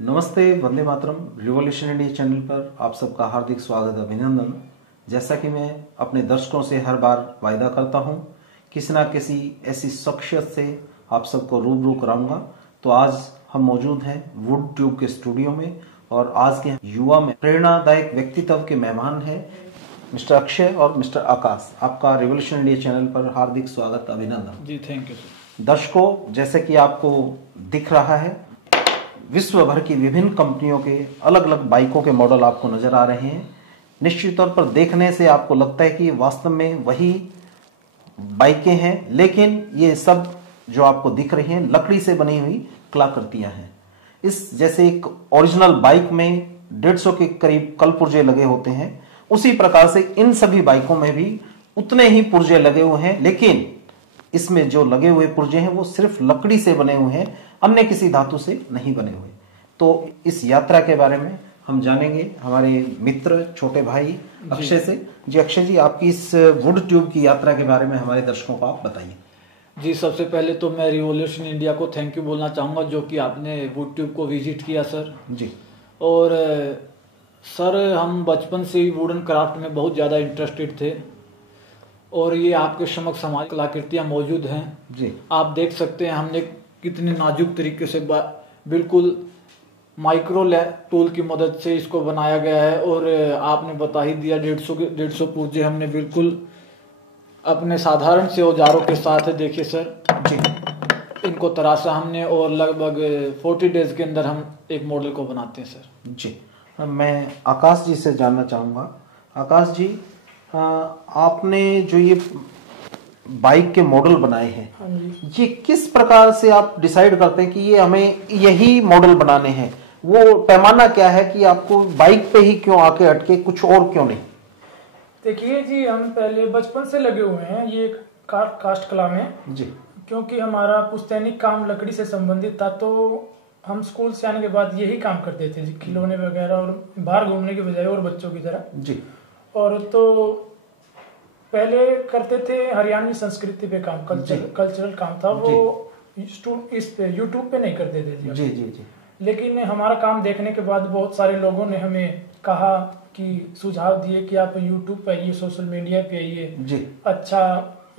नमस्ते, Vande Mataram. Revolution India channel पर आप सबका हार्दिक स्वागत, अभिनंदन। जैसा कि मैं अपने दर्शकों से हर बार वायदा करता हूं, किसी ना किसी ऐसी शख्सियत से आप सबको रूबरू कराऊंगा। तो आज हम मौजूद हैं वुड ट्यूब के स्टूडियो में और आज के युवा में प्रेरणादायक व्यक्तित्व के मेहमान हैं मिस्टर अक्षय और मिस्टर आकाश। आपका रिवॉल्यूशन इंडिया चैनल पर हार्दिक स्वागत, अभिनंदन जी। Thank you sir. दर्शकों, जैसे कि आपको दिख रहा है, विश्व भर की विभिन्न कंपनियों के अलग अलग बाइकों के मॉडल आपको नजर आ रहे हैं। निश्चित तौर पर देखने से आपको लगता है कि वास्तव में वही बाइकें हैं, लेकिन ये सब जो आपको दिख रही हैं लकड़ी से बनी हुई कलाकृतियां हैं। इस जैसे एक ओरिजिनल बाइक में 150 के करीब कल पुर्जे लगे होते हैं, उसी प्रकार से इन सभी बाइकों में भी उतने ही पुर्जे लगे हुए हैं, लेकिन इसमें जो लगे हुए पुर्जे हैं वो सिर्फ लकड़ी से बने हुए हैं, अन्य किसी धातु से नहीं बने हुए। तो इस यात्रा के बारे में हम जानेंगे हमारे मित्र छोटे भाई अक्षय से। जी अक्षय जी, आपकी इस वुड ट्यूब की यात्रा के बारे में हमारे दर्शकों को आप बताइए। जी, सबसे पहले तो मैं रिवॉल्यूशन इंडिया को थैंक यू बोलना चाहूँगा, जो कि आपने वुड ट्यूब को विजिट किया सर। जी। और सर, हम बचपन से ही वुडन क्राफ्ट में बहुत ज़्यादा इंटरेस्टेड थे और ये आपके समक्ष हमारी कलाकृतियाँ मौजूद हैं। जी। आप देख सकते हैं हमने कितने नाजुक तरीके से बिल्कुल माइक्रो टूल की मदद से इसको बनाया गया है। और आपने बता ही दिया, 150 पुर्जे हमने बिल्कुल अपने साधारण से औजारों के साथ है। देखिए सर जी, इनको तराशा हमने और लगभग 40 डेज के अंदर हम एक मॉडल को बनाते हैं सर। जी। मैं आकाश जी से जानना चाहूँगा। आकाश जी, आपने जो ये बाइक के मॉडल बनाए हैं, ये किस प्रकार से आप डिसाइड करते हैं कि ये हमें यही मॉडल बनाने हैं? वो पैमाना क्या है कि आपको बाइक पे ही क्यों आके अटके, कुछ और क्यों नहीं? देखिए जी, हम पहले बचपन से लगे हुए हैं ये कास्ट कला में जी। क्योंकि हमारा पुश्तैनी काम लकड़ी से संबंधित था, तो हम स्कूल से आने के बाद यही काम करते थे, खिलौने वगैरह, और बाहर घूमने के बजाय और बच्चों की तरह। जी। और तो पहले करते थे हरियाणवी संस्कृति पे काम, कल्चरल काम था वो। इस पे यूट्यूब पे नहीं करते थे जी। जी जी। लेकिन हमारा काम देखने के बाद बहुत सारे लोगों ने हमें कहा कि सुझाव दिए कि आप यूट्यूब पे आइए, सोशल मीडिया पे आइए, जी। अच्छा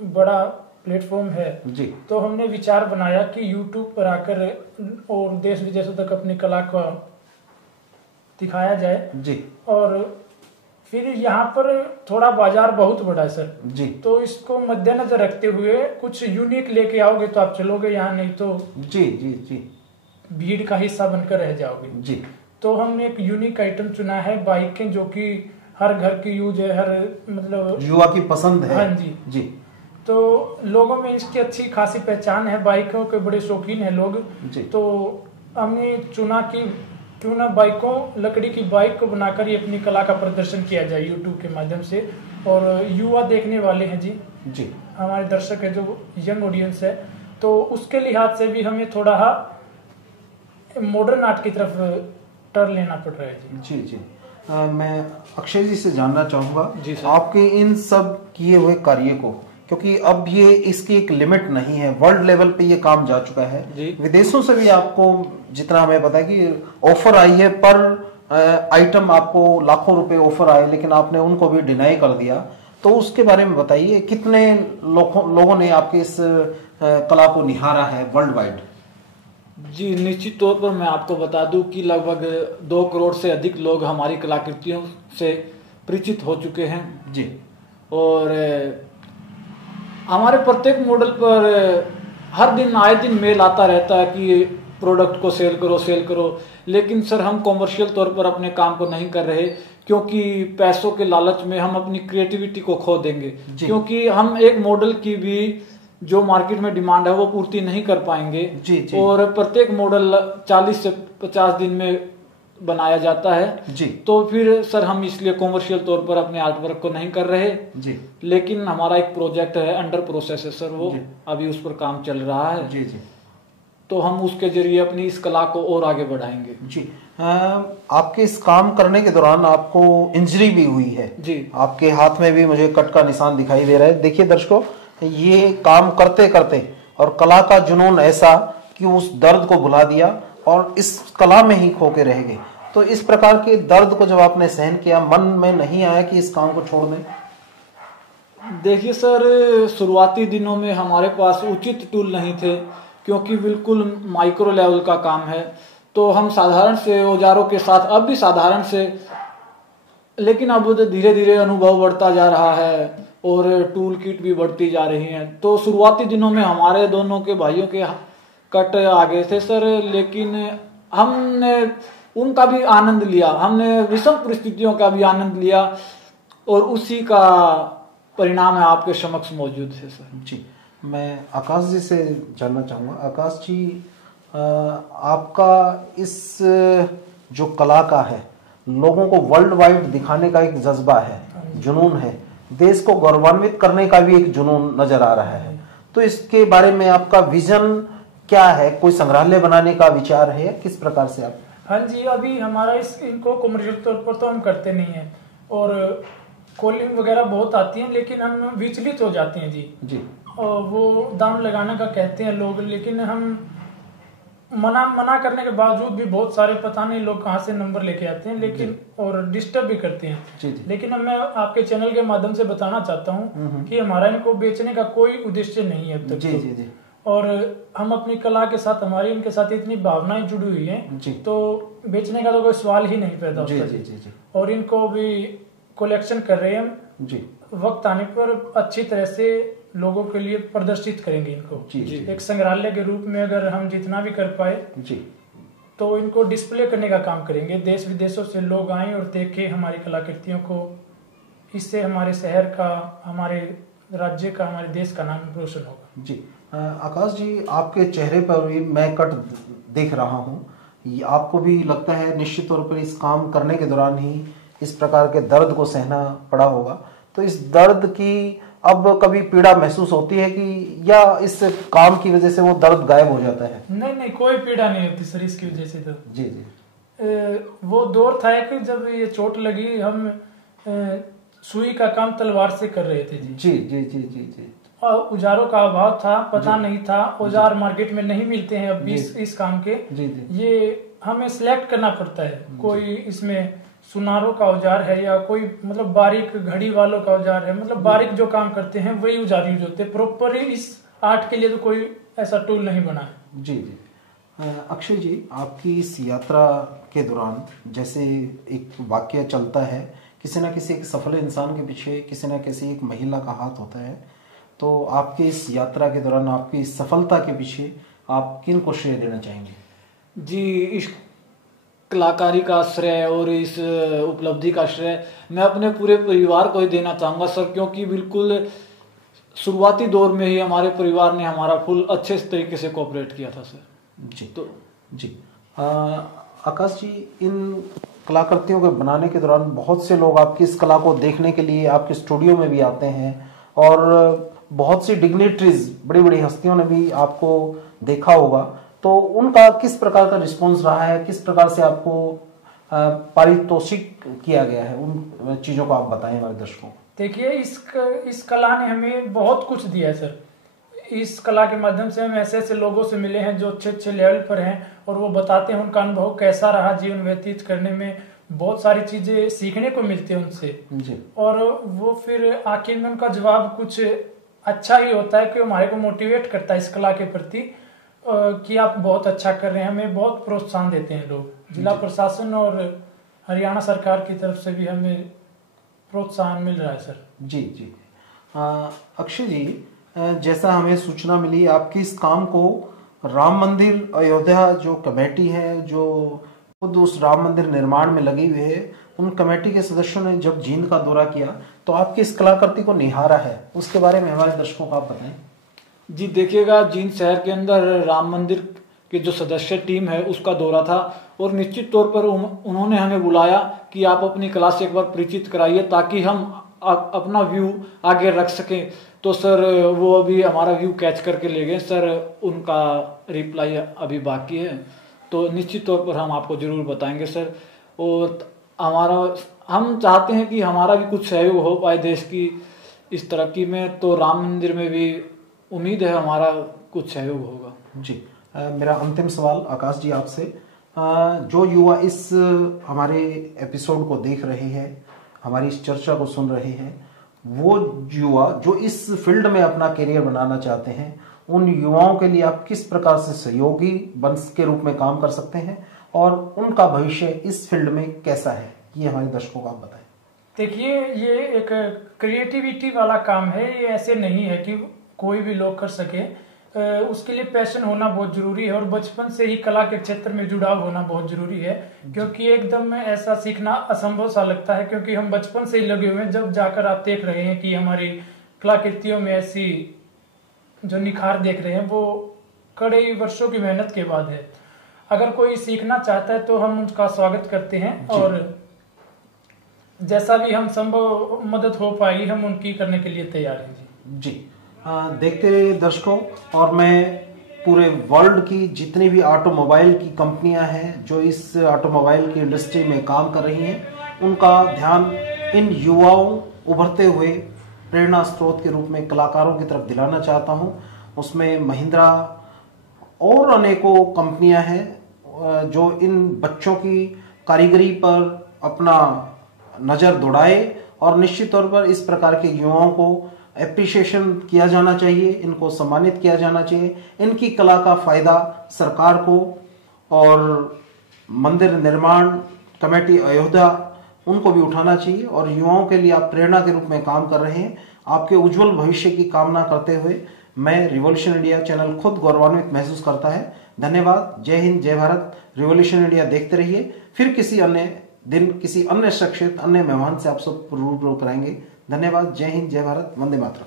बड़ा प्लेटफॉर्म है। जी। तो हमने विचार बनाया कि यूट्यूब पर आकर और देश विदेशों तक अपनी कला को दिखाया जाए। जी। और फिर यहाँ पर थोड़ा बाजार बहुत बड़ा है सर। जी। तो इसको मद्देनजर रखते हुए कुछ यूनिक लेके आओगे तो आप चलोगे, यहाँ नहीं तो जी जी जी भीड़ का हिस्सा बनकर रह जाओगे। जी। तो हमने एक यूनिक आइटम चुना है, बाइकें, जो कि हर घर की यूज है, हर मतलब युवा की पसंद है। हाँ जी। जी। तो लोगों में इसकी अच्छी खासी पहचान है, बाइकों के बड़े शौकीन है लोग। जी। तो हमने चुना कि क्यों ना बाइकों, लकड़ी की बाइक को बनाकर ये अपनी कला का प्रदर्शन किया जाए यूट्यूब के माध्यम से। और युवा देखने वाले हैं जी, जी, हमारे दर्शक है जो यंग ऑडियंस है, तो उसके लिहाज से भी हमें थोड़ा मॉडर्न आर्ट की तरफ टर्न लेना पड़ रहा है जी। जी जी। मैं अक्षय जी से जानना चाहूंगा, जी सर। आपके इन सब किए हुए कार्य को, क्योंकि अब ये इसकी एक लिमिट नहीं है, वर्ल्ड लेवल पे ये काम जा चुका है, विदेशों से भी आपको जितना हमें पता है कि ऑफर आई है, पर आइटम आपको लाखों रुपए ऑफर आए, लेकिन आपने उनको भी डिनाई कर दिया। तो उसके बारे में बताइए, कितने लोगों ने आपकी इस कला को निहारा है वर्ल्ड वाइड? जी, निश्चित तौर पर मैं आपको बता दूं कि लगभग 2 करोड़ से अधिक लोग हमारी कलाकृतियों से परिचित हो चुके हैं जी। और हमारे प्रत्येक मॉडल पर हर दिन आए दिन मेल आता रहता है कि प्रोडक्ट को सेल करो। लेकिन सर, हम कॉमर्शियल तौर पर अपने काम को नहीं कर रहे, क्योंकि पैसों के लालच में हम अपनी क्रिएटिविटी को खो देंगे। क्योंकि हम एक मॉडल की भी जो मार्केट में डिमांड है वो पूर्ति नहीं कर पाएंगे। जी जी। और प्रत्येक मॉडल 40 से 50 दिन में बनाया जाता है जी। तो फिर सर, हम इसलिए कॉमर्शियल तौर पर अपने आर्ट वर्क को नहीं कर रहे जी। लेकिन हमारा एक प्रोजेक्ट है, अंडर प्रोसेस है सर, वो अभी उस पर काम चल रहा है। जी जी। तो हम उसके जरिए अपनी इस कला को और आगे बढ़ाएंगे। जी। आपके इस काम करने के दौरान आपको इंजरी भी हुई है जी। आपके हाथ में भी मुझे कट का निशान दिखाई दे रहा है। देखिए दर्शकों, ये काम करते करते और कला का जुनून ऐसा कि उस दर्द को भुला दिया और इस कला में ही खो के रह गए। तो इस प्रकार के दर्द को जब आपने सहन किया, मन में नहीं आया कि इस काम को छोड़ दें? देखिए सर, शुरुआती दिनों में हमारे पास उचित टूल नहीं थे, क्योंकि बिल्कुल माइक्रो लेवल का काम है। तो हम साधारण से औजारों के साथ, अब भी साधारण से, लेकिन अब धीरे धीरे अनुभव बढ़ता जा रहा है और टूल किट भी बढ़ती जा रही है। तो शुरुआती दिनों में हमारे दोनों के भाइयों के कट आ गए थे सर, लेकिन हमने उनका भी आनंद लिया, हमने विषम परिस्थितियों का भी आनंद लिया और उसी का परिणाम है आपके समक्ष मौजूद है सर। जी, मैं आकाश जी से जानना चाहूँगा। आकाश जी, आपका इस जो कला का है, लोगों को वर्ल्ड वाइड दिखाने का एक जज्बा है, जुनून है, देश को गौरवान्वित करने का भी एक जुनून नजर आ रहा है। तो इसके बारे में आपका विजन क्या है? कोई संग्रहालय बनाने का विचार है? किस प्रकार से आप? हाँ जी, अभी हमारा इनको कमर्शियल तौर पर तो हम करते नहीं है और कॉलिंग वगैरह बहुत आती है, लेकिन हम विचलित हो जाते हैं जी। और वो दाम लगाने का कहते हैं लोग, लेकिन हम मना करने के बावजूद भी बहुत सारे पता नहीं लोग कहाँ से नंबर लेके आते हैं, लेकिन और डिस्टर्ब भी करते हैं। लेकिन अब मैं आपके चैनल के माध्यम से बताना चाहता हूँ कि हमारा इनको बेचने का कोई उद्देश्य नहीं है अब तक। और हम अपनी कला के साथ, हमारी इनके साथ इतनी भावनाएं जुड़ी हुई हैं, तो बेचने का तो कोई सवाल ही नहीं पैदा होता। और इनको भी कलेक्शन कर रहे हैं हम, वक्त आने पर अच्छी तरह से लोगों के लिए प्रदर्शित करेंगे इनको। एक संग्रहालय के रूप में अगर हम जितना भी कर पाए तो इनको डिस्प्ले करने का काम करेंगे। देश विदेशों से लोग आए और देखें हमारी कलाकृतियों को। इससे हमारे शहर का, हमारे राज्य का, हमारे देश का नाम रोशन होगा। जी, आकाश जी, आपके चेहरे पर भी मैं कट देख रहा हूँ, आपको भी लगता है निश्चित तौर पर इस काम करने के दौरान ही इस प्रकार के दर्द को सहना पड़ा होगा। तो इस दर्द की अब कभी पीड़ा महसूस होती है कि, या इस काम की वजह से वो दर्द गायब हो जाता है? नहीं, कोई पीड़ा नहीं होती सर इसकी वजह से। तो जी, वो दौर था कि जब ये चोट लगी, हम सुई का काम तलवार से कर रहे थे जी। और औजारों का अभाव था, पता नहीं था, औजार मार्केट में नहीं मिलते हैं अब इस काम के। ये हमें सिलेक्ट करना पड़ता है, कोई इसमें सुनारों का औजार है या कोई मतलब बारीक घड़ी वालों का औजार है, मतलब बारीक जो काम करते हैं वही औजार यूज होते हैं। प्रॉपर इस आर्ट के लिए तो कोई ऐसा टूल नहीं बना है। जी। अक्षय जी, आपकी इस यात्रा के दौरान जैसे एक वाक्य चलता है, किसी न किसी एक सफल इंसान के पीछे किसी न किसी एक महिला का हाथ होता है। तो आपकी इस यात्रा के दौरान, आपकी इस सफलता के पीछे आप किन को श्रेय देना चाहेंगे? जी, इस कलाकारी का श्रेय और इस उपलब्धि का श्रेय मैं अपने पूरे परिवार को ही देना चाहूँगा सर, क्योंकि बिल्कुल शुरुआती दौर में ही हमारे परिवार ने हमारा फुल अच्छे तरीके से कोऑपरेट किया था सर। जी, आकाश जी, इन कलाकृतियों को बनाने के दौरान बहुत से लोग आपकी इस कला को देखने के लिए आपके स्टूडियो में भी आते हैं और बहुत सी डिग्निटरीज, बड़ी बड़ी हस्तियों ने भी आपको देखा होगा। तो उनका किस प्रकार का रिस्पॉन्स रहा है? किस प्रकार से आपको पारितोषिक किया गया है? उन चीजों को आप बताएं हमारे दर्शकों को। देखिए, इस कला ने हमें बहुत कुछ दिया है सर। इस कला के माध्यम से हम ऐसे ऐसे लोगों से मिले हैं जो अच्छे लेवल पर हैं और वो बताते हैं उनका अनुभव कैसा रहा जीवन व्यतीत करने में। बहुत सारी चीजें सीखने को मिलती है उनसे और वो फिर आखिर में उनका जवाब कुछ अच्छा ही होता है कि हमारे को मोटिवेट करता है इस कला के प्रति कि आप बहुत अच्छा कर रहे हैं। हमें बहुत प्रोत्साहन देते हैं लोग। जिला प्रशासन और हरियाणा सरकार की तरफ से भी हमें प्रोत्साहन मिल रहा है सर। जी। अक्षय जी, जैसा हमें सूचना मिली, आपकी इस काम को राम मंदिर अयोध्या जो कमेटी है, जो खुद उस राम मंदिर निर्माण में लगी हुई है, उन कमेटी के सदस्यों ने जब जींद का दौरा किया तो आपकी इस कलाकृति को निहारा है। उसके बारे में हमारे दर्शकों को आप बताएं। जी, देखिएगा, जींद शहर के अंदर राम मंदिर के जो सदस्य टीम है उसका दौरा था और निश्चित तौर पर उन्होंने हमें बुलाया कि आप अपनी कला से एक बार परिचित कराइए ताकि हम अपना व्यू आगे रख सकें। तो सर वो अभी हमारा व्यू कैच करके ले गए सर, उनका रिप्लाई अभी बाकी है, तो निश्चित तौर पर हम आपको जरूर बताएंगे सर। और हम चाहते हैं कि हमारा भी कुछ सहयोग हो पाए देश की इस तरक्की में, तो राम मंदिर में भी उम्मीद है हमारा कुछ सहयोग होगा। जी, मेरा अंतिम सवाल आकाश जी आपसे, जो युवा इस हमारे एपिसोड को देख रहे हैं, हमारी इस चर्चा को सुन रहे हैं, वो युवा जो इस फील्ड में अपना करियर बनाना चाहते हैं, उन युवाओं के लिए आप किस प्रकार से सहयोगी बन के रूप में काम कर सकते हैं और उनका भविष्य इस फील्ड में कैसा है, ये हमारे दर्शकों को आप बताएं। देखिए, ये एक क्रिएटिविटी वाला काम है। ये ऐसे नहीं है कि कोई भी लोग कर सके। उसके लिए पैशन होना बहुत जरूरी है और बचपन से ही कला के क्षेत्र में जुड़ाव होना बहुत जरूरी है, क्योंकि एकदम ऐसा सीखना असंभव सा लगता है, क्योंकि हम बचपन से ही लगे हुए हैं। जब जाकर आप देख रहे हैं कि हमारी कलाकृतियों में ऐसी जो निखार देख रहे हैं, वो कई वर्षों की मेहनत के बाद है। अगर कोई सीखना चाहता है तो हम उनका स्वागत करते हैं और जैसा भी हम संभव मदद हो पाई हम उनकी करने के लिए तैयार हैं। जी देखते रहिए दर्शकों, और मैं पूरे वर्ल्ड की जितनी भी ऑटोमोबाइल की कंपनियां हैं जो इस ऑटोमोबाइल की इंडस्ट्री में काम कर रही हैं, उनका ध्यान इन युवाओं, उभरते हुए प्रेरणा स्रोत के रूप में कलाकारों की तरफ दिलाना चाहता हूं। उसमें महिंद्रा और अनेकों कंपनियां हैं जो इन बच्चों की कारीगरी पर अपना नजर दौड़ाए, और निश्चित तौर पर इस प्रकार के युवाओं को एप्रिसिएशन किया जाना चाहिए, इनको सम्मानित किया जाना चाहिए। इनकी कला का फायदा सरकार को और मंदिर निर्माण कमेटी अयोध्या उनको भी उठाना चाहिए, और युवाओं के लिए आप प्रेरणा के रूप में काम कर रहे हैं। आपके उज्जवल भविष्य की कामना करते हुए मैं रिवॉल्यूशन इंडिया चैनल खुद गौरवान्वित महसूस करता है। धन्यवाद। जय हिंद, जय भारत। रिवॉल्यूशन इंडिया देखते रहिए। फिर किसी अन्य दिन किसी अन्य शख्सियत, अन्य मेहमान से आप सब रूबरू कराएंगे। धन्यवाद। जय हिंद, जय भारत। वंदे मातरम।